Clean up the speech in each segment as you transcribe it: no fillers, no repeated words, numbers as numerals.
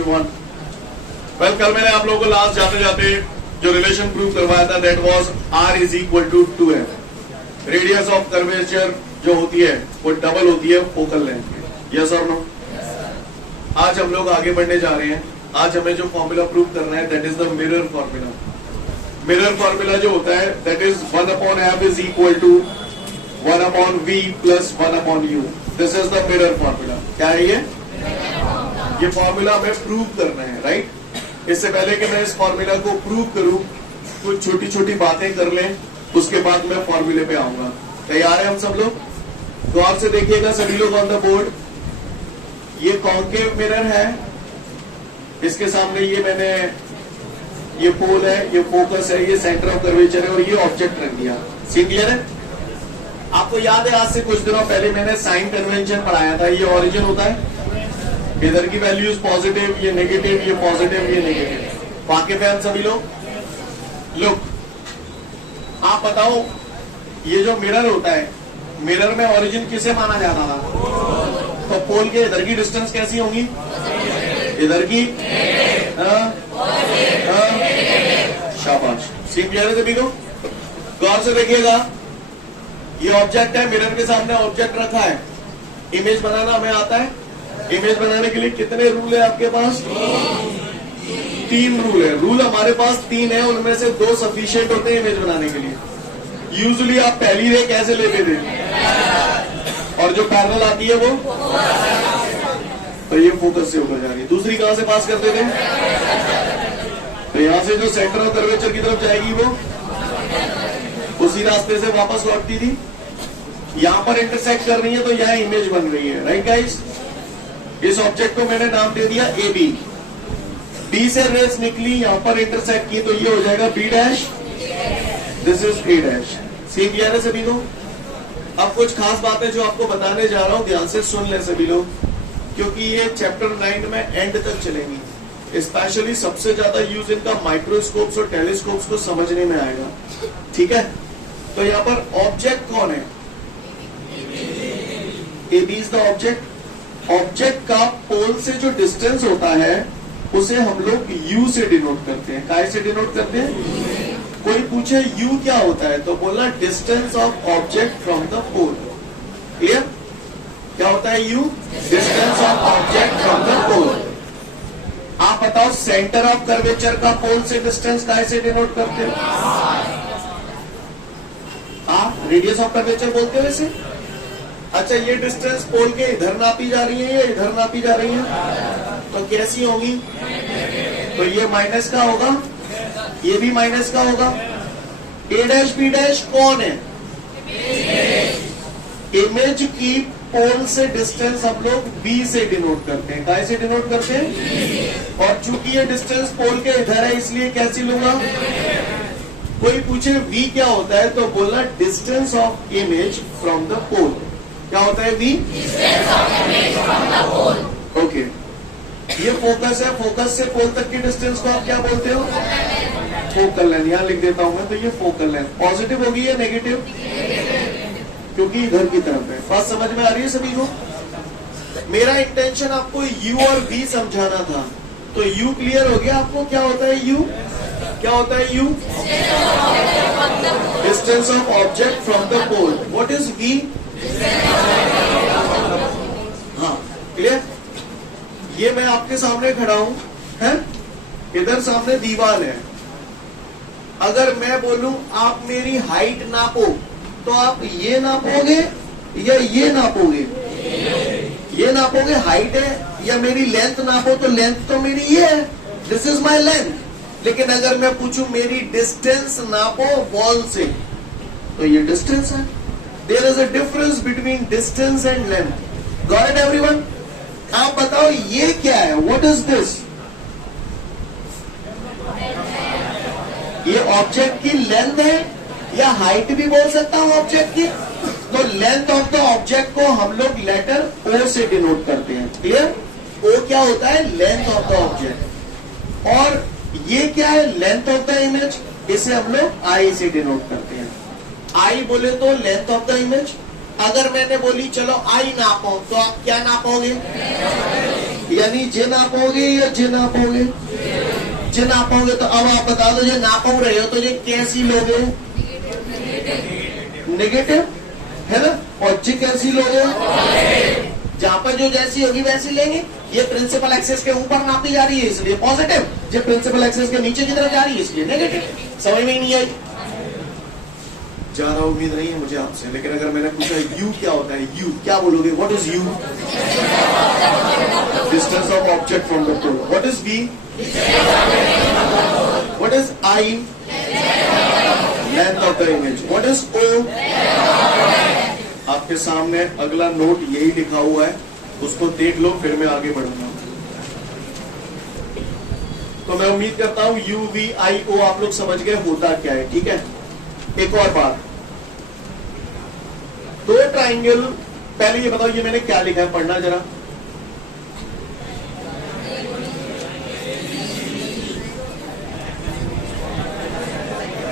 everyone. Well, कल मैंने आप लोगों को लास्ट जाते जाते जो रिलेशन प्रूव करवाया था that was r is equal to 2f. Radius of curvature जो होती है वो डबल होती है फोकल लेंथ की. यस और नो? आज हम लोग आगे बढ़ने जा रहे हैं. आज हमें जो फॉर्मूला प्रूव करना है that is the mirror formula. Mirror formula जो होता है that is 1/f is equal to 1/v plus 1/u. This is the mirror formula. क्या है ये फॉर्मूला हमें प्रूव करना है, राइट? इससे पहले कि मैं इस फॉर्मूला को प्रूव करूं कुछ छोटी छोटी बातें कर लें, उसके बाद मैं फॉर्मूले पे आऊंगा. तैयार है हम सब लोग? तो आपसे देखिएगा सभी लोग ऑन द बोर्ड. ये कॉन्केव मिरर है, इसके सामने ये पोल है, ये फोकस है, ये सेंटर ऑफ कर्वेचर है और ये ऑब्जेक्ट रख दिया. सीन क्लियर है? आपको याद है आज से कुछ दिनों पहले मैंने साइन कन्वेंशन पढ़ाया था. ये ओरिजिन होता है, इधर की वैल्यूज पॉजिटिव, ये नेगेटिव, ये पॉजिटिव, ये नेगेटिव. वाकिफ है हम सभी लोग? लुक, आप बताओ ये जो मिरर होता है, मिरर में ओरिजिन किसे माना जाता था? तो पोल के इधर की डिस्टेंस कैसी होंगी? इधर की शाबाश. सीन क्लियर है सभी को? गौर से देखिएगा, ये ऑब्जेक्ट है, मिरर के सामने ऑब्जेक्ट रखा है. इमेज बनाना हमें आता है. इमेज बनाने के लिए कितने रूल है आपके पास? 3 रूल है. रूल हमारे पास 3 है, उनमें से 2 सफिशिएंट होते हैं इमेज बनाने के लिए. यूजुअली आप पहली रे कैसे लेते थे और जो पैरेलल आती है वो तो ये फोकस से होकर जा रही है. दूसरी कहां से पास करते थे? तो यहां से जो सेंटर ऑफ कर्वेचर की तरफ जाएगी वो उसी रास्ते से वापस लौटती थी. यहां पर इंटरसेक्ट कर रही है तो यहां इमेज बन रही है, राइट गाइस? इस ऑब्जेक्ट को मैंने नाम दे दिया ए बी. बी से रेस निकली, यहां पर इंटरसेक्ट की तो ये हो जाएगा B dash. This is A dash. See clear है सभी को? अब कुछ खास बातें जो आपको बताने जा रहा हूं ध्यान से सुन ले सभी लोग, क्योंकि ये चैप्टर 9 में एंड तक चलेंगी. स्पेशली सबसे ज्यादा यूज इनका माइक्रोस्कोप्स और टेलीस्कोप्स को समझने में आएगा. ठीक है? तो यहाँ पर ऑब्जेक्ट कौन है? A B is the object. Object का पोल से जो डिस्टेंस होता है उसे हम लोग u से डिनोट करते हैं. काय से डिनोट करते हैं? कोई पूछे u क्या होता है तो बोलना distance of object from the pole. Clear? क्या होता है u? Distance of object from the pole. आप बताओ सेंटर ऑफ कर्वेचर का पोल से डिस्टेंस काय से डिनोट करते हैं? आप रेडियस ऑफ कर्वेचर बोलते हो वैसे. अच्छा, ये डिस्टेंस पोल के इधर नापी जा रही है या इधर नापी जा रही है तो कैसी होगी? तो ये माइनस का होगा, ये भी माइनस का होगा. ए डैश बी डैश कौन है? इमेज की पोल से डिस्टेंस हम लोग बी से डिनोट करते हैं. काय से डिनोट करते हैं? और चूंकि ये डिस्टेंस पोल के इधर है इसलिए कैसी लूंगा? कोई पूछे v क्या होता है तो बोलना distance of image from the pole. क्या होता है v? Distance of image from the pole. Okay, ये फोकस है. फोकस से पोल तक की डिस्टेंस को आप क्या बोलते हो? Focal length. यहां लिख देता हूं मैं. तो ये फोकल लेंथ पॉजिटिव होगी या नेगेटिव? क्योंकि इधर की तरफ है. बात समझ में आ रही है सभी को? मेरा इंटेंशन आपको u और v समझाना था. तो u क्लियर हो गया आपको? क्या होता है u? क्या होता है u? Distance of object from the pole. What is v? हाँ, क्लियर? ये मैं आपके सामने खड़ा हूं, है? इधर सामने दीवार है. अगर मैं बोलूं आप मेरी हाइट नापो तो आप ये नापोगे या ये नापोगे? ये नापोगे. हाइट है या मेरी लेंथ नापो तो लेंथ तो मेरी ये है. This is my length. लेकिन अगर मैं पूछूं मेरी डिस्टेंस नापो वॉल से तो ये डिस्टेंस है. There is a difference between distance and length. Got it everyone? आप बताओ ये क्या है? What is this? ये ऑब्जेक्ट की लेंथ है या हाइट भी बोल सकता हूं ऑब्जेक्ट की. तो लेंथ ऑफ द ऑब्जेक्ट को हम लोग लेटर O से डिनोट करते हैं. क्लियर? O क्या होता है? Length of the object. और ये क्या है? Length of the image. इसे हम लोग I से डिनोट करते हैं. I बोले तो लेंथ ऑफ द इमेज. अगर मैंने बोली चलो I नापो तो आप क्या नापोगे? यानी जे नापोगे या जे नापोगे? जे नापोगे। तो अब आप बता दो, जो नापो रहे हो तो ये कैसी लोगे? नेगेटिव, है ना? और जे कैसी लोगे? जहां पर जो जैसी होगी वैसी लेंगे। ये प्रिंसिपल एक्सेस के ऊपर नापी जा रही है इसलिए पॉजिटिव, जो प्रिंसिपल एक्सेस के नीचे की तरफ जा रही है इसलिए नेगेटिव। समझ में नहीं आई? ज्यादा उम्मीद नहीं है मुझे आपसे, लेकिन अगर मैंने पूछा यू क्या होता है, यू क्या बोलोगे? What is u? Distance of object from the pole. What is v? What is i? Length of the image. What is o? आपके सामने अगला नोट यही लिखा हुआ है, उसको देख लो, फिर मैं आगे बढ़ूंगा। तो मैं उम्मीद करता हूं यू वी आई ओ आप लोग समझ गए होता क्या है। ठीक है, एक और बात, दो ट्राइंगल, पहले ये बताओ ये मैंने क्या लिखा है, पढ़ना जरा।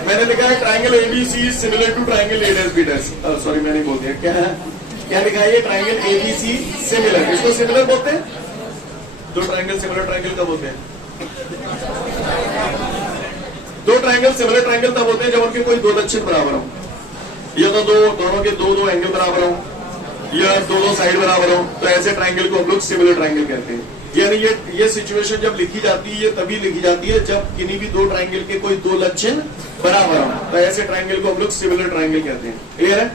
मैंने लिखा है triangle ABC similar to triangle A dash B dash. Sorry मैंने बोल दिया, क्या लिखा है? ये ट्राइंगल एबीसी सिमिलर, इसको सिमिलर बोलते हैं। दो ट्राइंगल सिमिलर ट्राइंगल कब होते हैं? दो ट्राइंगल सिमिलर ट्राइंगल तब होते हैं जब उनके कोई दो लक्षण बराबर हो, या तो दोनों के दो एंगल बराबर हो, या दो साइड बराबर हो, तो ऐसे ट्राइंगल को हम लोग सिमिलर ट्राइंगल कहते हैं। यानी ये सिचुएशन जब लिखी जाती है, ये तभी लिखी जाती है जब किन्हीं भी दो ट्राइंगल के कोई दो लक्षण बराबर हो, तो ऐसे ट्राइंगल को हम लोग सिमिलर ट्राइंगल कहते हैं। क्लियर है?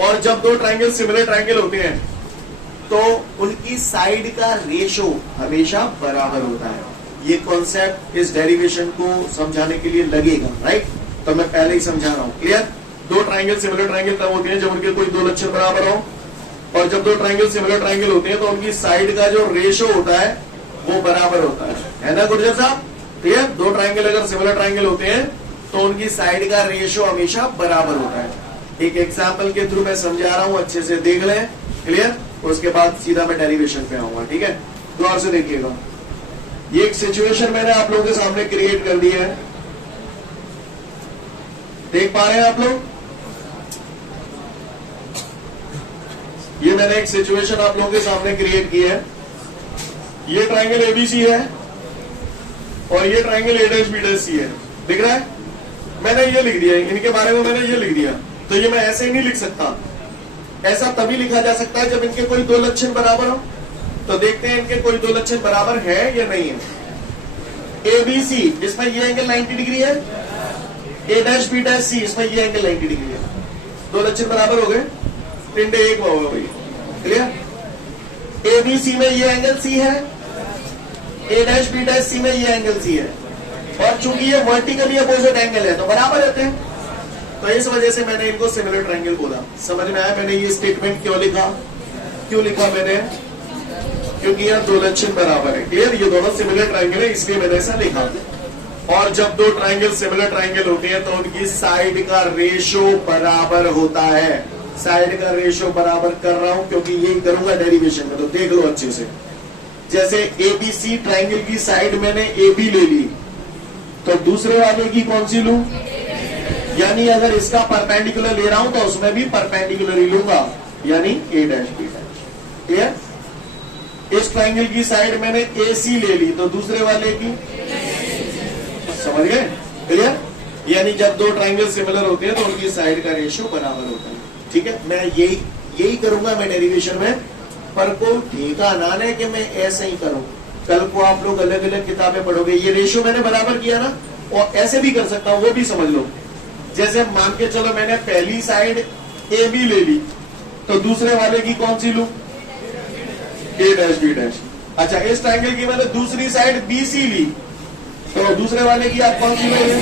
और जब दो ट्राइंगल सिमिलर ट्राइंगल होते हैं तो उनकी साइड का रेशो हमेशा बराबर होता है। ये कॉन्सेप्ट इस डेरिवेशन को समझाने के लिए लगेगा, राइट? तो मैं पहले ही समझा रहा हूं। क्लियर? दो ट्राइंगल सिमिलर ट्राइंगल तब होते हैं जब उनके कोई दो लक्षण बराबर हो, और जब दो ट्राइंगल सिमिलर ट्राइंगल होते हैं तो उनकी साइड का जो रेशो होता है वो बराबर होता है ना गुर्जर साहब? क्लियर? दो ट्राइंगल अगर सिमिलर ट्राइंगल होते हैं तो उनकी साइड का रेशो हमेशा बराबर होता है। एक एग्जाम्पल के थ्रू मैं समझा रहा हूं, अच्छे से देख लें। क्लियर? उसके बाद सीधा मैं डेरिवेशन पे आऊंगा। ठीक है, गौर से देखिएगा। ये एक सिचुएशन मैंने आप लोगों के सामने क्रिएट कर दी है, देख पा रहे हैं आप लोग? ये मैंने एक सिचुएशन आप लोगों के सामने क्रिएट की है। ये ट्राइंगल एबीसी है और ये triangle A dash B dash C है, दिख रहा है? मैंने ये लिख दिया, इनके बारे में मैंने ये लिख दिया। तो ये मैं ऐसे ही नहीं लिख सकता, ऐसा तभी लिखा जा सकता है जब इनके कोई दो लक्षण बराबर हो। तो देखते हैं इनके कोई दो लक्षण बराबर है या नहीं है। ए बी सी, इसमें ये एंगल 90 डिग्री है, ए डैश बी डैश सी, इसमें ये एंगल 90 डिग्री है। दो लक्षण बराबर हो गए, पिंडे एक होगा भाई। क्लियर? ए बी सी में ये एंगल सी है, ए डैश बी डैश सी में ये एंगल सी है, और चूंकि ये वर्टिकली अपोजिट एंगल है तो बराबर रहते हैं। तो इस वजह से मैंने इनको सिमिलर ट्रायंगल बोला। समझ में आया मैंने ये स्टेटमेंट क्यों लिखा? क्यों लिखा मैंने? क्योंकि यह दो लक्षण बराबर है। क्लियर? ये दोनों सिमिलर ट्रायंगल है, इसलिए मैंने ऐसा लिखा। और जब दो ट्रायंगल सिमिलर ट्रायंगल होते हैं तो उनकी साइड का रेशो बराबर होता है। साइड का रेशो बराबर कर रहा हूं क्योंकि यही करूंगा डेरिवेशन में, तो देख लो अच्छे से। जैसे एबीसी ट्रायंगल की साइड मैंने AB ले ली, तो दूसरे वाले की कौन सी लूं? यानी अगर इसका परपेंडिकुलर ले रहा हूं तो उसमें भी परपेंडिकुलर ही लूंगा, यानी A dash B dash. Clear? इस ट्रायंगल की साइड मैंने AC ले ली, तो दूसरे वाले की समझ गए? क्लियर? यानी जब दो ट्रायंगल सिमिलर होते हैं तो उनकी साइड का रेशियो बराबर होता है। ठीक है, मैं यही करूंगा मैं डेरिवेशन में, पर को ठेका ना ले कि मैं ऐसे ही करूं। कल को आप लोग अलग अलग किताबें पढ़ोगे, ये रेशियो मैंने बराबर किया ना, और ऐसे भी कर सकता हूं, वो भी समझ लो। जैसे मान के चलो मैंने पहली साइड AB ले ली, तो दूसरे वाले की कौन सी लूं? A dash B dash. अच्छा, इस ट्रायंगल की मैंने दूसरी साइड BC ली, तो दूसरे वाले की आप कौन सी लोगे?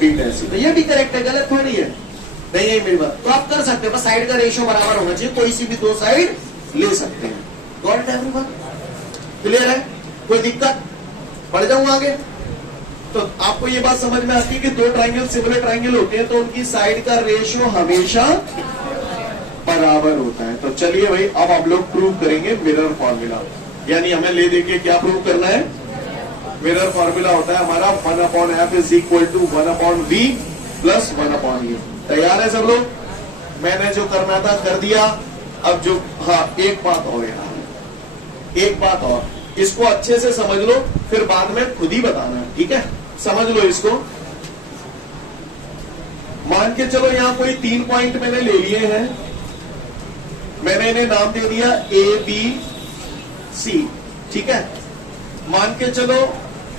B dash. तो ये भी करेक्ट है, गलत थोड़ी है। नहीं है मेरी बात, तो आप कर सकते हो, बस साइड का रेशियो बराबर होना चाहिए, कोई सी भी दो साइड ले सकते हैं। Got everyone? क्लियर है? कोई दिक्कत? बढ़ जाऊंगा आगे। तो आपको ये बात समझ में आती है कि दो ट्रायंगल सिमिलर ट्रायंगल होते हैं तो उनकी साइड का रेशियो हमेशा बराबर होता है। तो चलिए भाई, अब आप लोग प्रूव करेंगे मिरर फॉर्मूला। यानी हमें ले देके क्या प्रूव करना है? मिरर फॉर्मूला होता है हमारा 1/f is equal to 1/v plus 1/u। तैयार है सब लोग? मैंने जो करना था कर दिया। अब जो, हाँ, एक बात और है, एक बात और, इसको अच्छे से समझ लो, फिर बाद में खुद ही बताना, ठीक है? समझ लो इसको। मान के चलो यहां कोई 3 पॉइंट मैंने ले लिए हैं, मैंने इन्हें नाम दे दिया ए बी सी, ठीक है? मान के चलो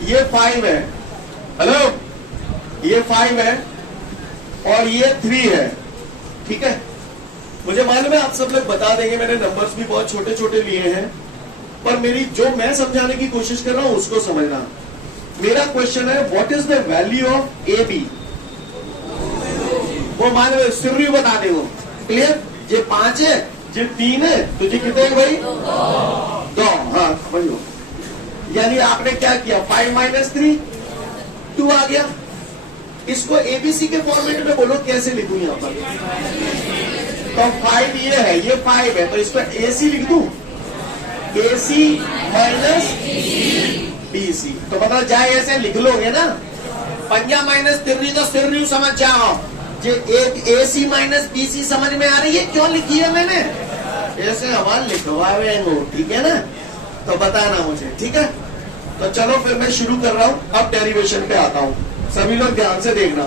ये 5 है, हेलो, ये 5 है और ये 3 है, ठीक है? मुझे मालूम है आप सब लोग बता देंगे, मैंने नंबर्स भी बहुत छोटे छोटे लिए हैं, पर मेरी जो मैं समझाने की कोशिश कर रहा हूं उसको समझना। मेरा क्वेश्चन है what is the value of A B? वो मान लो सिर्फ बता दे, वो क्लियर? जे 5 है, जे 3 है, तो जे कितने हैं भाई? 2। हाँ समझ लो, यानी आपने क्या किया, 5 माइनस 3 2 आ गया। इसको एबीसी के फॉर्मेट में बोलो कैसे लिखूं यहां पर? तो 5 ये है, ये 5 है, तो इसको एसी लिख दूं, एसी माइनस बीसी, तो मतलब जाए ऐसे लिख लोगे ना। 5 माइनस 3 तो सिर समझ जाओ, जे एक एसी माइनस बीसी समझ में आ रही है क्यों लिखी है मैंने? ऐसे हमारे लिखवावे हो, ठीक है ना? तो बताना मुझे, ठीक है? तो चलो फिर मैं शुरू कर रहा हूं, अब डेरिवेशन पे आता हूं, सभी लोग ध्यान से देखना।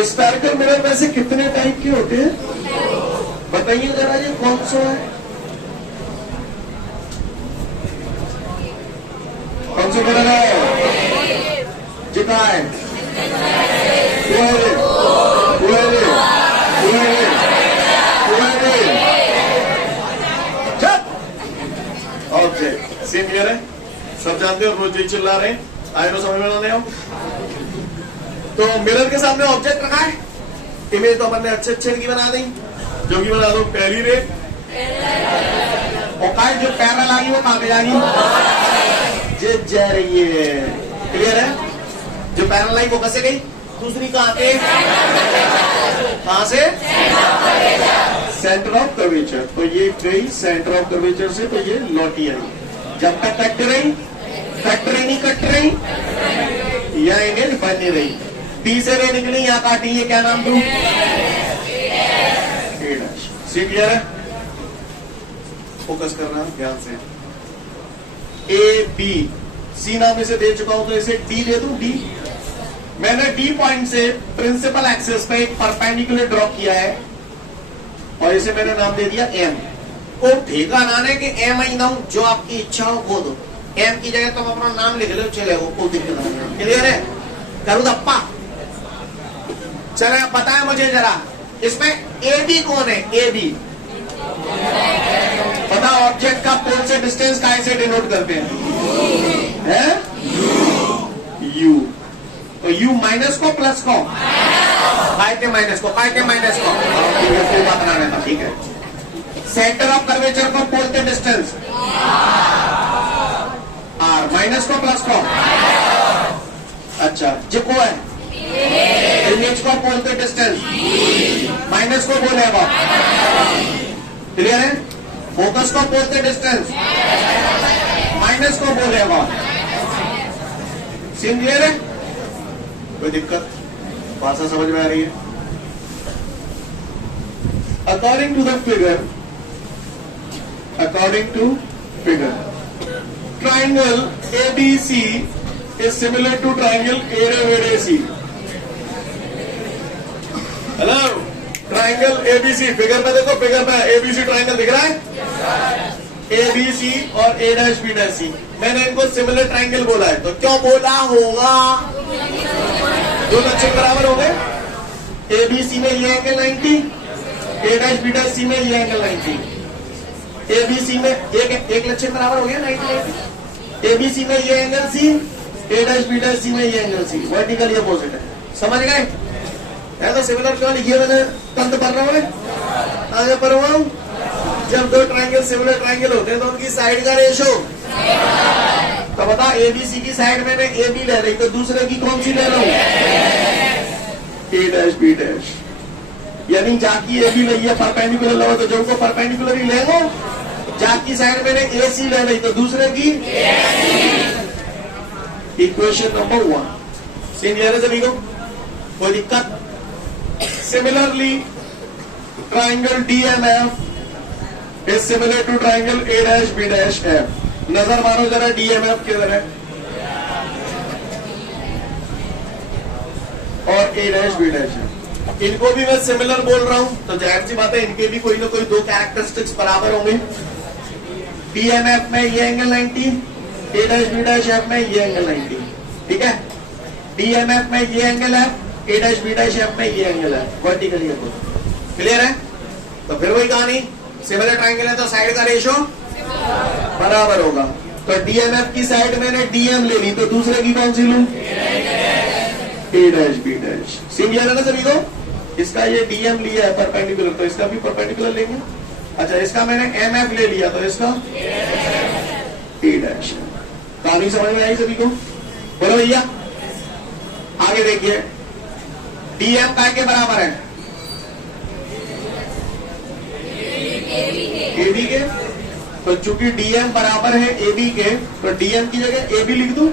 स्फेरिकल मिरर में से कितने टाइप के होते हैं बताइए जरा, ये कौन सा है? कौन सा मिरर है? जितना है ऑब्जेक्ट सेम मिरर है, सब जानते हो, रोज यही चिल्ला रहे हैं, आए नो समझ में ना आओ। तो मिरर के सामने ऑब्जेक्ट रखा है, इमेज तो अपन ने अच्छे अच्छे की बना दी, जो की बना दो पहली रे, और का जो पैरल आ गई वो कहां पे जाएगी? जे जा रही है, क्लियर है? जो पैरल आई वो कैसे गई? दूसरी कहां पे? कहां से? सेंटर ऑफ कर्वेचर, तो ये गई सेंटर ऑफ कर्वेचर से, तो ये लौटी आई। जब तक कट रही, कट रही नहीं कट रही, या इमेज बन नहीं रही, टी से रे निकली, यहाँ काटी, ये क्या नाम दूं? सी क्लियर है? फोकस करना ध्यान से। ए बी सी नाम इसे दे चुका हूं, तो इसे डी दे दूं, डी। मैंने डी पॉइंट से प्रिंसिपल एक्सिस पे एक परपेंडिकुलर ड्रॉ किया है और इसे मैंने नाम दे दिया एम। को ठेका ना है कि एम आई ना, जो आपकी इच्छा हो वो दो, एम की जगह तुम अपना नाम लिख लो, चले, वो कोई दिक्कत नहीं। क्लियर है? करूँ दप्पा? चले बताए मुझे जरा, इसमें ए बी कौन है? ए बी पता, ऑब्जेक्ट का पोल से डिस्टेंस काय से डिनोट करते हैं? यू। तो यू माइनस को प्लस को, काय के माइनस को, काय के माइनस को, ठीक है, कोई बात ना रहता, ठीक है। सेंटर ऑफ कर्वेचर को पोल के डिस्टेंस आर, माइनस को प्लस को, अच्छा, जो को है इमेज को पोल के डिस्टेंस माइनस को बोलेगा, क्लियर है? फोकस को पोल के डिस्टेंस माइनस को बोलेगा, सीन क्लियर है? कोई दिक्कत? भाषा समझ में आ रही है? According to the figure, according to figure, triangle ABC is similar to triangle ADC. Hello, triangle ABC, figure में देखो, फिगर में ABC ट्राइंगल दिख रहा है? ABC और A'(B'(C), मैंने इनको सिमिलर ट्राइंगल बोला है, तो क्यों बोला होगा? दो लक्षण बराबर हो गए, ABC में ये एंगल 90, A'(B'(C) में ये एंगल 90, ABC में एक लक्षण बराबर हो गया 90। ABC में ये एंगल C, A'(B'(C) में ये एंगल C, वर्टिकल ये अपोजिट है, समझ गए? है तो सिमिलर क्यों लिखिए मैंने? कंध पर रहा हूं, आगे पर हूं। जब दो ट्राइंगल सिमिलर ट्राइंगल होते हैं तो उनकी साइड का रेशो, तो बता ABC की साइड मैंने AB ले रही, तो दूसरे की कौन सी ले रहा हूं? A'(B'), यानी जाकी AB लई है परपेंडिकुलर लो, तो जो को परपेंडिकुलर ही ले लो, जाकी साइड मैंने AC ले ली, तो दूसरे की इक्वेशन नंबर 1। सीन क्लियर है सभी को? कोई दिक्कत? Similarly triangle DMF is similar to triangle A dash B dash F. नजर मारो जरा डीएमएफ किधर है और ए डैश बी डैश है। इनको भी मैं सिमिलर बोल रहा हूं तो जाहिर सी बात है इनके भी कोई ना कोई दो कैरेक्टरिस्टिक्स बराबर होंगे। डीएमएफ में ये एंगल 90, ए डैश बी डैश एफ में ये एंगल 90, ठीक है। डीएमएफ में ये एंगल है, ए डैश बी डैश एफ में ये एंगल है, वर्टिकली है। क्लियर है? तो फिर वही कहानी, सिमिलर ट्राइंगल है तो साइड का रेशो बराबर होगा। तो डीएमएफ की साइड मैंने डीएम ले ली तो दूसरे की कौन सी लूं? ए डैश बी डैश। सेम याद है ना सभी को? इसका ये डीएम लिया है परपेंडिकुलर तो इसका भी परपेंडिकुलर लेंगे। अच्छा इसका मैंने एमएफ ले लिया तो इसका ए डैश। कहानी समझ में आई सभी को? बोलो भैया। आगे देखिए डीएम काय के बराबर है? एबी के। तो चूंकि डीएम बराबर है एबी के तो डीएम की जगह एबी लिख दूं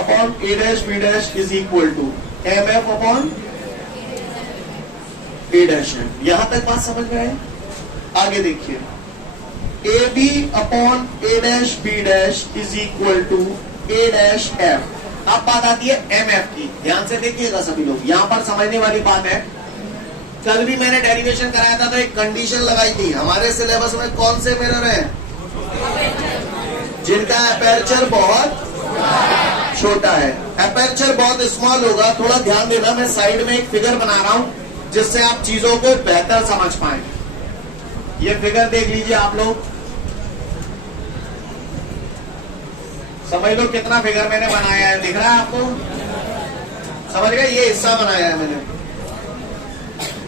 upon A dash B dash is equal to MF upon A dash है। यहां तक बात समझ में आए? आगे देखिए A B upon A dash B dash is equal to A dash F. अब बात आती है एम एफ की। ध्यान से देखिएगा सभी लोग, यहां पर समझने वाली बात है। कल भी मैंने डेरिवेशन कराया था तो एक कंडीशन लगाई थी। हमारे सिलेबस में कौन से मिरर हैं? जिनका अपर्चर बहुत छोटा है। अपर्चर बहुत स्मॉल होगा, थोड़ा ध्यान देना। मैं साइड में एक फिगर बना रहा हूं जिससे आप चीजों को बेहतर समझ पाए। ये फिगर देख लीजिए आप लोग, समझ लो कितना फिगर मैंने बनाया है। दिख रहा है आपको? समझ गए? ये हिस्सा बनाया है मैंने।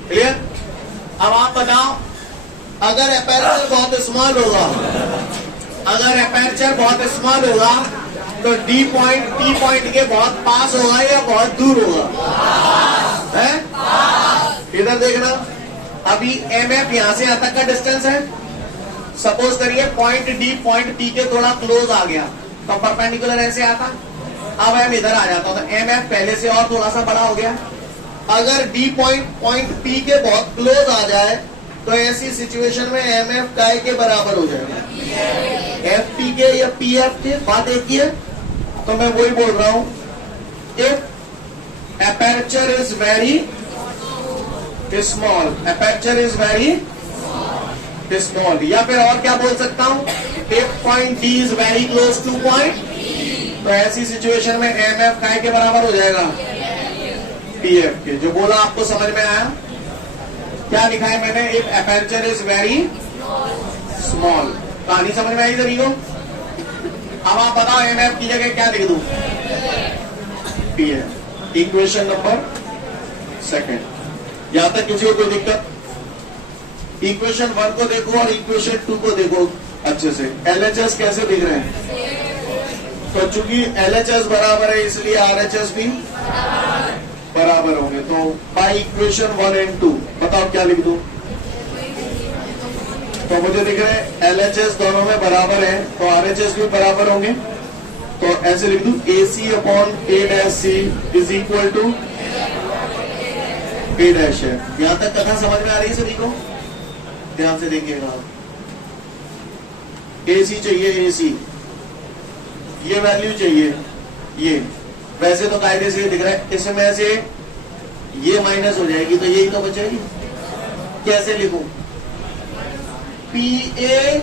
क्लियर? अब आप बताओ अगर अपर्चर बहुत स्मॉल होगा, अगर अपर्चर बहुत स्मॉल होगा तो डी पॉइंट पी पॉइंट के बहुत पास होगा या बहुत दूर होगा? है? इधर देखना, अभी एम एफ यहां से यहां तक का डिस्टेंस है। सपोज करिए पॉइंट डी पॉइंट पी के थोड़ा क्लोज आ गया तो परपेंडिकुलर ऐसे आता। अब एम इधर आ जाता तो एम एफ पहले से और थोड़ा सा बड़ा हो गया। अगर डी पॉइंट पी के बहुत क्लोज आ जाए तो ऐसी सिचुएशन में एम एफ काय के बराबर हो जाएगा? एफ पी के या पी एफ के। बात एक ही है। तो मैं वही बोल रहा हूं, if aperture is very small, aperture is very small, या फिर और क्या बोल सकता हूं, if point D is very close two point, तो ऐसी सिचुएशन में एम एफ काय के बराबर हो जाएगा? पी एफ के। जो बोला आपको समझ में आया? क्या लिखा है मैंने? If aperture is very small. कहानी समझ में आई सभी को? अब आप बताओ एम एफ की जगह क्या लिख दूं? P F. Equation number second. यहां तक किसी को कोई दिक्कत? इक्वेशन 1 को देखो और इक्वेशन 2 को देखो अच्छे से। एलएचएस कैसे दिख रहे हैं? तो चूंकि एलएचएस बराबर है इसलिए आरएचएस भी बराबर होंगे। तो बाय इक्वेशन 1 एंड 2 बताओ क्या लिख दूं? तो मुझे दिख रहा है एलएचएस दोनों में बराबर है तो आरएचएस भी बराबर होंगे। तो ऐसे लिख दूं A C upon A dash C is equal to A dash है। यहां तक कथा समझ में आ रही है सभी को? ध्यान से देखिएगा। ए सी चाहिए, ए सी ये वैल्यू चाहिए ये। वैसे तो कायदे से दिख रहा है, इसमें से ये माइनस हो जाएगी तो यही तो बचेगी। कैसे लिखूं? P A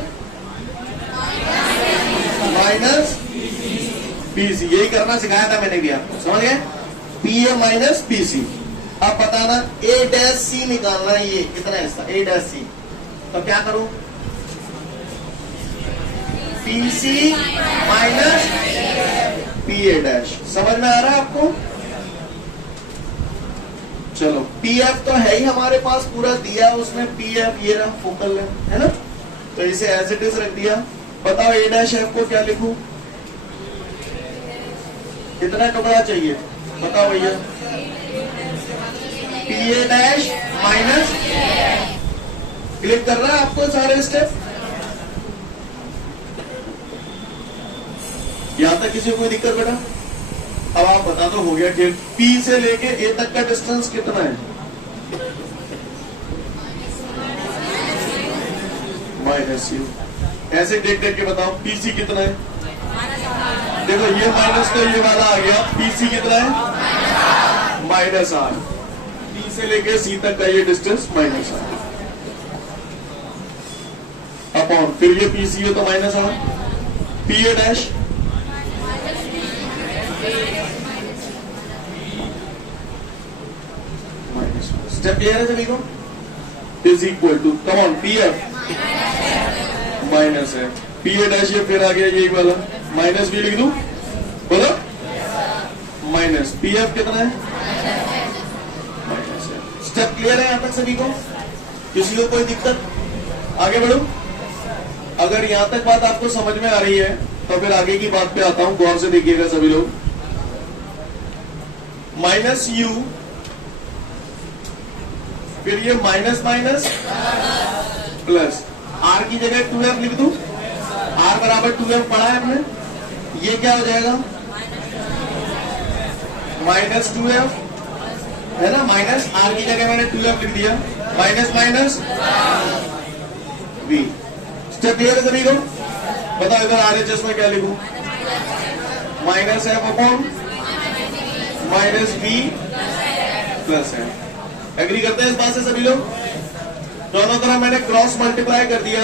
minus P C, यही करना सिखाया था मैंने भी आपको। समझ गए? P A minus P C. अब बताना ए डैश सी निकालना है। ये कितना हिस्सा? A dash C. तो क्या करूं? P C minus P A dash. समझ में आ रहा है आपको? चलो पी एफ तो है ही हमारे पास, पूरा दिया उसमें। पी एफ ये रहा फोकल है ना, तो इसे एज इट इज रख दिया। बताओ ए डैश एफ को क्या लिखूं? कितना टुकड़ा चाहिए बताओ भैया? P A dash minus. Click कर रहा है आपको सारे स्टेप? यहां तक किसी को कोई दिक्कत बेटा? अब आप बता दो हो गया कि पी से लेके ए तक का डिस्टेंस कितना है? Minus you. ऐसे देख देख के बताओ पीसी कितना है। देखो ये माइनस तो ये वाला आ गया, पीसी कितना है माइनस आर। टी से लेके सी तक का ये डिस्टेंस माइनस आर अपॉन, फिर ये पीसी है तो minus R, P A dash minus. Step clear है सभी को? Is equal to, come on, P F minus है, पी ए डैश ये फिर आ गया यही वाला, माइनस भी लिख दूं, बोलो माइनस, पी एफ कितना है माइनस है। स्टेप क्लियर है यहां तक सभी को? किसी को कोई दिक्कत? आगे बढ़ो। अगर यहां तक बात आपको समझ में आ रही है तो फिर आगे की बात पे आता हूं, गौर से देखिएगा सभी लोग। माइनस यू, फिर ये माइनस माइनस प्लस, आर की जगह 2f लिख दूं, आर बराबर 2f पढ़ा है हमने, ये क्या हो जाएगा माइनस 2f है ना, माइनस आर की जगह मैंने 2f लिख दिया, minus minus v। Step clear है सभी को? बताओ इधर आरएचएस में क्या लिखूं, minus F upon minus B plus F. Agree करते हैं इस बात से सभी लोग? दोनों तरफ मैंने क्रॉस मल्टीप्लाई कर दिया,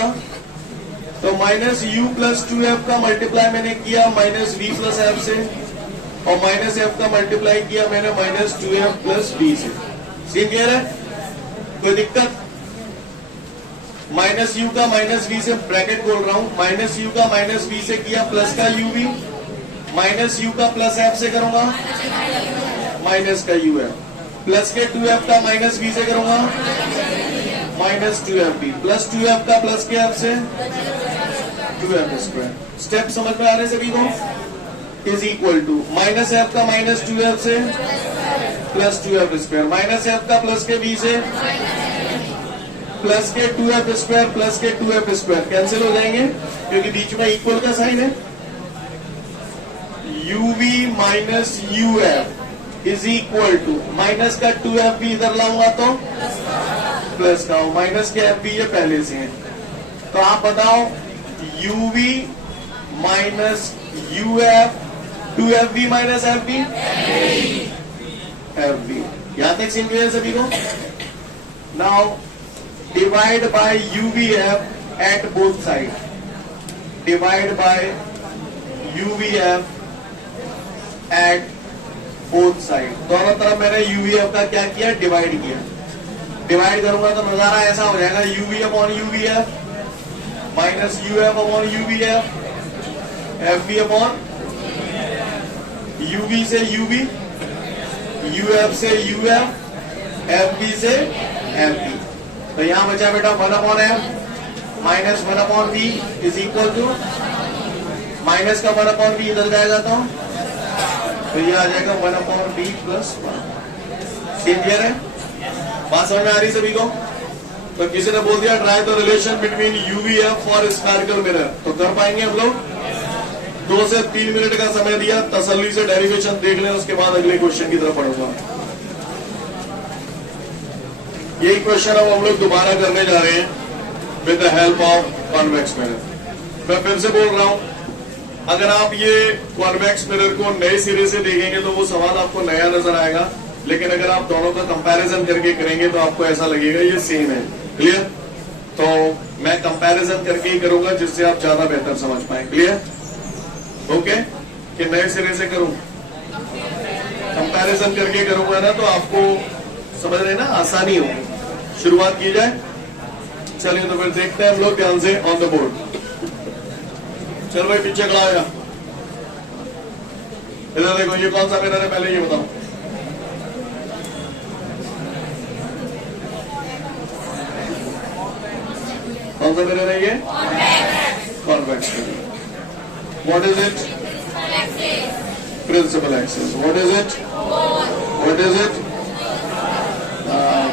तो माइनस यू प्लस 2f का मल्टीप्लाई मैंने किया माइनस v प्लस एफ से, और माइनस एफ का मल्टीप्लाई किया मैंने माइनस 2f प्लस b से। सीन क्लियर है? कोई दिक्कत? माइनस यू का माइनस वी से ब्रैकेट खोल रहा हूं, माइनस यू का माइनस वी से किया प्लस का यू वी, माइनस यू का प्लस एफ से करूंगा माइनस का यू एफ, प्लस के 2f का माइनस वी से करूंगा minus 2f B, plus 2f का प्लस के एफ से 2f स्क्वायर। स्टेप समझ में आ रहे सभी को? Is equal to minus F का माइनस 2f से plus 2f square, minus F का प्लस के बी से प्लस के 2f स्क्वायर प्लस के 2f स्क्वायर कैंसिल हो जाएंगे क्योंकि बीच में इक्वल का साइन है। uv minus uf is equal to, minus का 2f भी इधर लाऊंगा तो प्लस का, माइनस के f भी ये पहले से है, तो आप बताओ uv minus uf 2fb minus fb fb। यहां तक सीन क्लियर सभी को? Now divide by UVF at both sides, divide by UVF at both sides, दोनों तरफ मैंने UVF का क्या किया, डिवाइड किया। डिवाइड करूंगा तो नजारा ऐसा हो जाएगा, UV upon UVF minus UF upon UVF, FB upon UV से UV, UF से UF, FB से FB। तो यहां बचा बेटा 1 upon F minus 1 upon B is equal to, minus का 1 अपॉन बी इधर जाएगा तो ये आ जाएगा 1 अपॉन बी प्लस 1। क्लियर है? बात समझ में आ रही सभी को? तो किसी ने बोल दिया try the relation between UVF और स्फेरिकल मिरर, तो कर पाएंगे हम लोग? 2 से 3 मिनट का समय दिया, तसल्ली से डेरिवेशन देख लें, उसके बाद अगले क्वेश्चन की तरफ पढ़ूंगा। यही क्वेश्चन अब हम लोग दोबारा करने जा रहे हैं with the help of convex mirror. मैं फिर से बोल रहा हूं, अगर आप ये कॉन्वेक्स मिरर को नए सिरे से देखेंगे तो वो सवाल आपको नया नजर आएगा, लेकिन अगर आप दोनों का कंपैरिजन करके करेंगे तो आपको ऐसा लगेगा ये सेम है। क्लियर? तो मैं कंपैरिजन करके ही करूंगा जिससे आप ज्यादा बेहतर समझ पाए। क्लियर? ओके? कि नए सिरे से करूं, कंपैरिजन करके करूंगा ना तो आपको समझ रहे ना, आसानी होगी। शुरुआत की जाए, चलिए तो फिर देखते हैं हम लोग ध्यान से ऑन द बोर्ड। चलो भाई पीछे खड़ा हो जा, इधर देखो, ये कौन सा मिरर है पहले ये बताओ। कौन सा मिरर है ये? Convex mirror. What is it? Principal axis. What is it? What is it?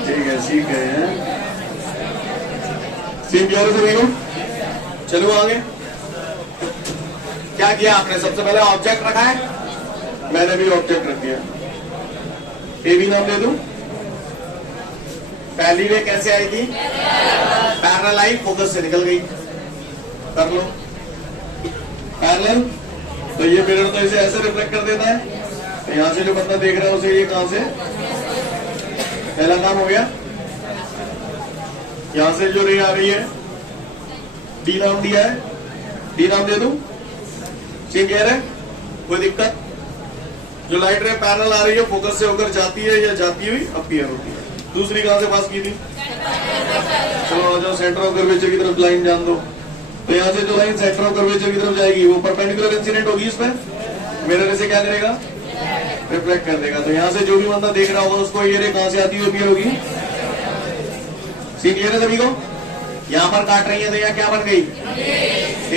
ठीक है, सीख गए हैं। सीख गया सभी को? चलो आगे। क्या किया आपने? सबसे पहले ऑब्जेक्ट रखा है, मैंने भी ऑब्जेक्ट रख दिया। ए भी नाम ले दूं? पहली वे कैसे आई थी? पैरेलल आई, फोकस से निकल गई। कर लो पैरेलल। तो ये मिरर तो इसे ऐसे रिफ्लेक्ट कर देता है, तो यहां से जो बंदा देख रहा है उसे ये कहां से, पहला काम हो गया। यहां से जो रे आ रही है, डी नाम दिया है, डी नाम दे दूं, ठीक है, कोई दिक्कत? जो लाइट रे पैरेलल आ रही है फोकस से होकर जाती है या जाती हुई अपीयर होती है। दूसरी कहां से पास की थी? चलो आ जाओ, सेंटर ऑफ कर्वेचर की तरफ लाइन जान दो। तो यहां से जो लाइन सेंटर ऑफ कर्वेचर की तरफ जाएगी वो परपेंडिकुलर इंसिडेंट होगी इसमें, मिरर इसे क्या करेगा, रिफ्लेक्ट कर देगा। तो यहां से जो भी बंदा देख रहा होगा उसको ये रे कहां से आती हुई अपीयर होगी। सी क्लियर है सभी को? यहां पर काट रही है तो यहाँ क्या बन गई,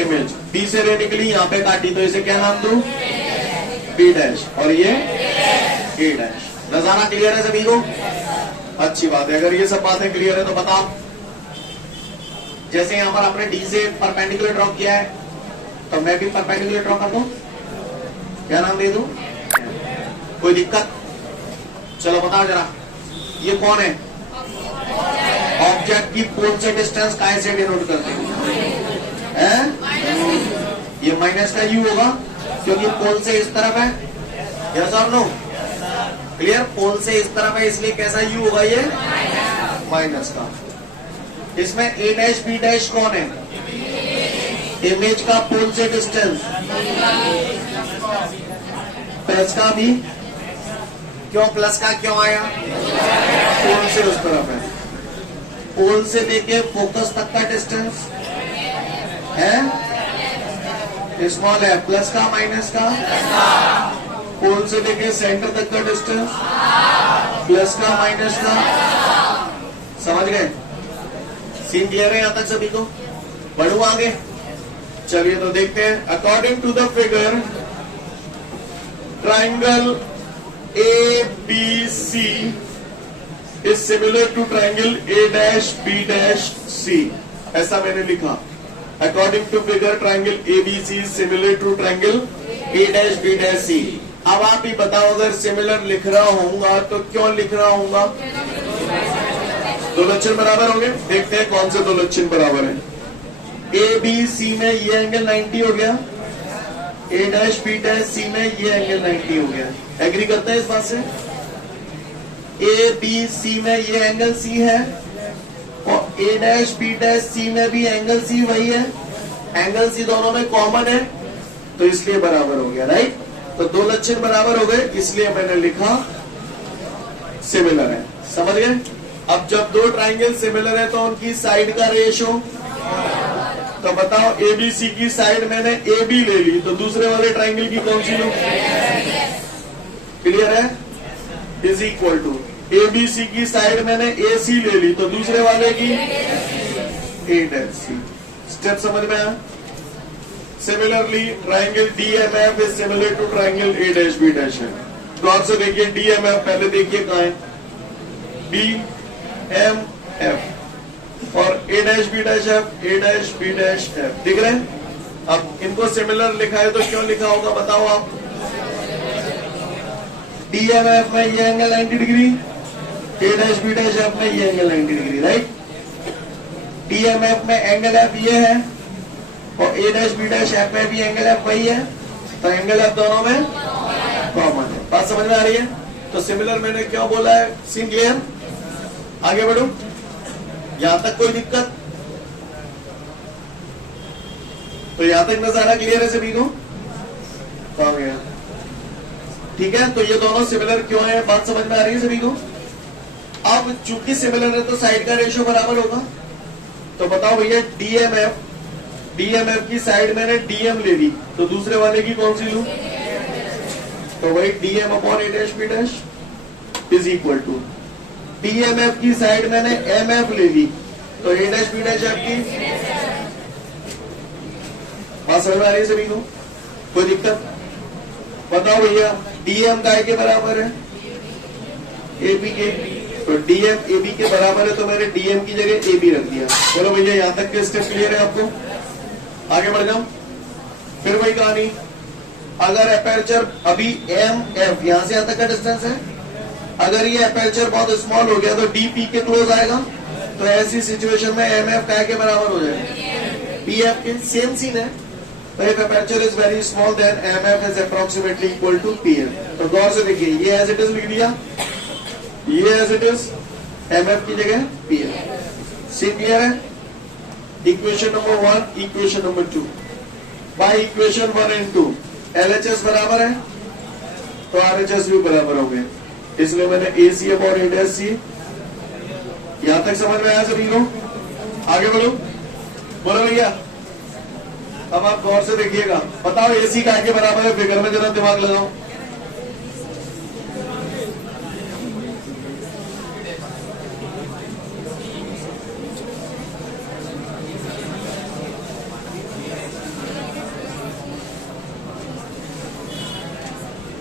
इमेज। बी से रे निकली, यहाँ पे काटी, तो इसे क्या नाम दूं, बी डैश, और ये ए डैश। नजारा क्लियर है सभी को? अच्छी बात है। अगर ये सब बातें क्लियर है तो बताओ, जैसे यहां पर आपने डी से परपेंडिकुलर ड्रॉ किया है, तो मैं भी परपेंडिकुलर ड्रॉ कर दूं, क्या नाम दे दूं, कोई दिक्कत? चलो बताओ जरा, ये कौन है? ऑब्जेक्ट की पोल से डिस्टेंस कैसे डिनोट करते हैं? ये माइनस का यू होगा क्योंकि पोल से इस तरफ है, यस और नो? क्लियर? पोल से इस तरफ है इसलिए कैसा यू होगा, ये माइनस का। इसमें ए डैश बी डैश कौन है? इमेज का पोल से डिस्टेंस, प्लस का भी, क्यों प्लस का क्यों आया? पोल से उस तरफ है, पोल से लेके फोकस तक का डिस्टेंस है स्मॉल है, प्लस का माइनस का, पोल से लेके सेंटर तक का डिस्टेंस प्लस का माइनस का, समझ गए? सीन क्लियर है यहां तक सभी को? बढ़ू आगे, चलिए तो देखते हैं। According to the figure, triangle A B C is similar to triangle A dash B dash C, ऐसा मैंने लिखा। According to figure, triangle A B C is similar to triangle A dash B dash C. अब आप ही बताओ, अगर similar लिख रहा होऊंगा तो क्यों लिख रहा होऊंगा? दो लक्षण बराबर होंगे, देखते हैं कौन से दो लक्षण बराबर हैं। ए बी सी में ये एंगल 90 हो गया, ए डैश बी डैश सी में ये एंगल 90 हो गया। एग्री करते हैं इस बात से? ए बी सी में ये एंगल सी है और ए डैश बी डैश सी में भी एंगल सी वही है, एंगल सी दोनों में कॉमन है, तो इसलिए बराबर हो गया, राइट? तो दो लक्षण बराबर हो गए, इसलिए मैंने लिखा सिमिलर है। समझ गए? अब जब दो ट्राइंगल सिमिलर है तो उनकी साइड का रेशो, तो बताओ ए बी सी की साइड मैंने ए बी ले ली, तो दूसरे वाले ट्राइंगल की कौन सी लूं? क्लियर है? Is equal to A B C की साइड मैंने ए सी ले ली, तो दूसरे वाले की ए डैश सी। स्टेप समझ में आया? Similarly triangle DMF is similar to triangle A dash B dash है। गौर से देखिए, डीएमएफ पहले देखिए कहां है, डी एम एफ, और ए डैश बी डैश एफ, ए डैश बी डैश एफ, दिख रहे हैं? अब इनको सिमिलर लिखा है तो क्यों लिखा होगा बताओ आप? डीएमएफ में ये एंगल 90 डिग्री, ए डैश बी डैश एफ में ये एंगल 90 डिग्री, राइट? डीएमएफ में एंगल एफ ये है और ए डैश बी डैश एफ में भी एंगल एफ वही है, तो एंगल एफ दोनों में कॉमन है। बात समझ में आ रही है? तो सिमिलर मैंने क्यों बोला है? Scene clear? आगे बढ़ू, यहां तक कोई दिक्कत? तो यहां तक नजारा क्लियर है सभी को? हो गया, ठीक है? तो ये दोनों सिमिलर क्यों है, बात समझ में आ रही है सभी को? अब चूंकि सिमिलर है तो साइड का रेशियो बराबर होगा, तो बताओ भैया, डीएमएफ की साइड मैंने डीएम ले ली, तो दूसरे वाले की कौन सी लूं? तो वही DM upon A dash B dash is equal to, DMF की साइड मैंने एमएफ ले ली, तो A dash B dash F की। बात समझ में आ रही है सभी को? कोई दिक्कत? बताओ भैया, डीएम काय के बराबर है? एबी के, तो डीएम एबी के बराबर है, तो मैंने डीएम की जगह एबी रख दिया। चलो भैया, यहां तक के स्टेप क्लियर है आपको? आगे बढ़ जाओ, फिर वही कहानी। अगर अपर्चर अभी एम एफ यहां से यहां तक का डिस्टेंस है, अगर ये अपर्चर बहुत स्मॉल हो गया तो डी पी के क्लोज आएगा, तो ऐसी सिचुएशन में एम एफ काय के बराबर हो जाएगा? पी एफ के सेम सीन है। तो if aperture is very small then M F is approximately equal to P F. तो गौर से देखिए, ये एज इट इज लिख दिया, ये as it is M F की जगह पी एफ। सी क्लियर है? Equation number 1, equation number 2 by equation 1 and 2 LHS बराबर है तो RHS भी बराबर हो गए, इसलिए मैंने ACF और ADSC। यहां तक समझ में आया सभी को? आगे बढ़ो, बोलो भैया। अब आप गौर से देखिएगा, बताओ AC का के बराबर है, फिगर में जरा दिमाग लगाओ।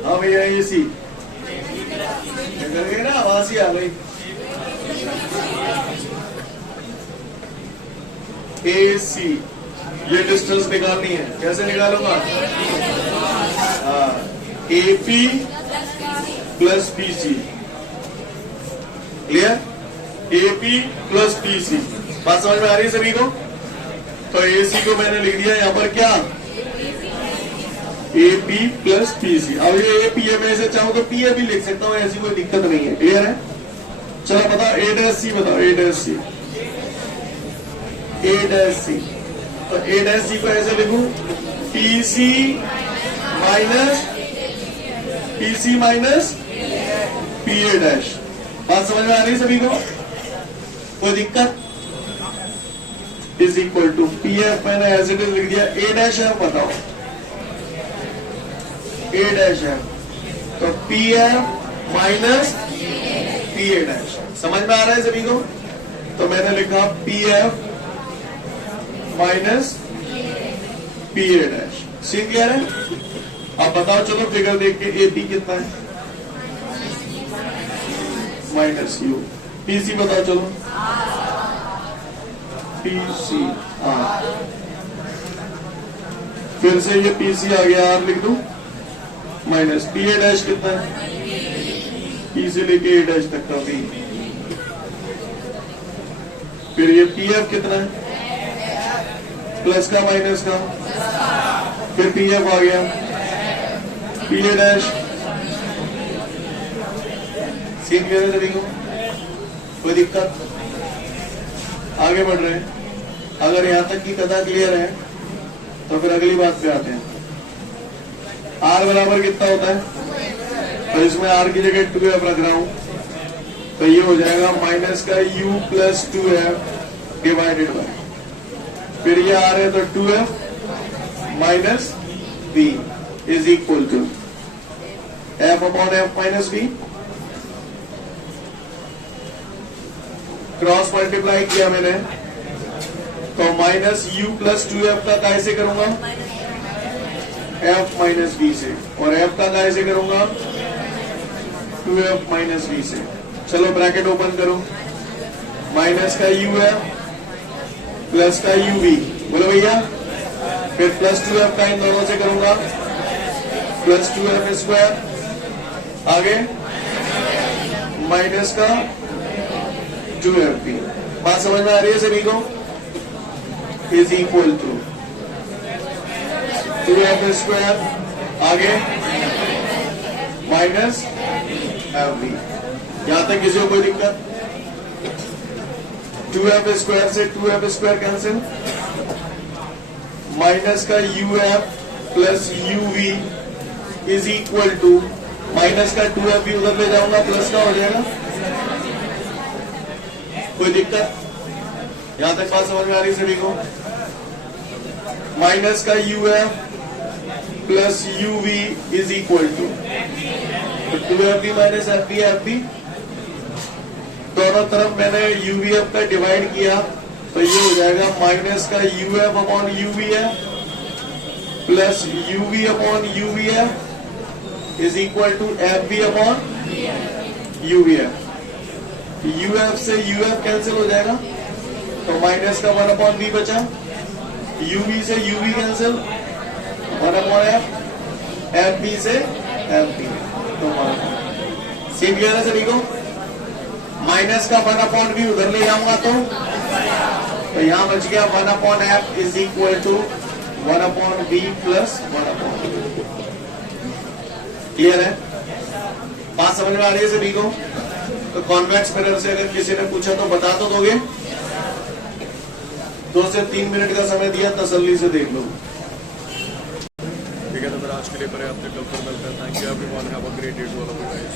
हाँ भैया AC निकल गई ना, आवाज ही आ गई। AC ये डिस्टेंस निकालनी है, कैसे निकालूंगा? AP plus PC, clear? AP plus PC, बात समझ में आ रही है सभी को? तो AC को मैंने लिख दिया यहां पर क्या? AP plus PC। अब ये AP है, मैं इसे चाहूं तो PA भी लिख सकता हूं, ऐसी कोई दिक्कत नहीं है। क्लियर है? चलो बताओ ADSC, बताओ ADSC। ADSC तो ADSC को ऐसे लिखूं, PC माइनस PA डैश। बात समझ में आ रही है सभी को? कोई दिक्कत? इज इक्वल टू PF मैंने एज इट इज लिख दिया, A डैश है, बताओ A डैश है तो PF माइनस PA डैश। समझ में आ रहा है सभी को? तो मैंने लिखा PF minus PA dash. See clear है? अब बताओ, चलो फिगर देख के AP कितना है? Minus U। PC बताओ, चलो PC R, फिर से ये PC आ गया, R लिख दूं, माइनस PA डैश कितना है? P से लेके A डैश तक का भी, फिर ये PF कितना है? प्लस का माइनस का, फिर PF आ गया, PA डैश। सीन क्लियर है सभी को? कोई दिक्कत? आगे बढ़ रहे हैं। अगर यहां तक की कथा क्लियर है तो फिर अगली बात पे आते हैं। R बराबर कितना होता है? तो इसमें R की जगह 2F रख रहा हूं, तो ये हो जाएगा माइनस का U plus 2F divided by, फिर ये R है तो 2F minus B is equal to F upon F minus B। Cross multiply किया मैंने, तो माइनस U प्लस 2F का कैसे करूंगा? F माइनस B से, और F का कैसे करूंगा? 2F माइनस B से। चलो ब्रैकेट ओपन करो, माइनस का UF प्लस का UV, बोलो भैया, फिर प्लस 2F का इन दोनों से करूंगा, प्लस 2F स्क्वायर, आगे माइनस का 2FB। बात समझ में आ रही है सभी को? Is equal to 2F square, आगे माइनस FB। यहां तक किसी को कोई दिक्कत? 2F स्क्वायर से 2F स्क्वायर कैंसिल, माइनस का UF plus UV is equal to minus का 2F भी उधर ले जाऊंगा, प्लस का हो जाएगा। कोई दिक्कत? यहां तक बात समझ में आ रही सभी को? माइनस का UF plus UV is equal to 2FB minus FB। दोनों तरफ मैंने UVF का डिवाइड किया, तो ये हो जाएगा माइनस का UF upon UVF plus UV upon UVF is equal to FB upon UVF। UF से UF कैंसिल हो जाएगा, तो माइनस का 1 अपॉन B बचा, UV से UV cancel, 1 upon F, FB से FB। तो सेम क्लियर है सभी को? माइनस का 1 अपॉन B उधर ले जाऊंगा तो तो यहां बच गया 1/f is equal to 1/b plus 1/. Clear है? बात समझ में आ रही है सभी को? तो कॉन्वेक्स मिरर से अगर किसी ने पूछा तो बता तो दोगे? 2 से 3 मिनट का समय दिया, तसल्ली से देख लो. ठीक है, तो फिर आज के लिए पर्याप्त है. कल फिर मिलते हैं. Thank you everyone, have a great day to all of you guys.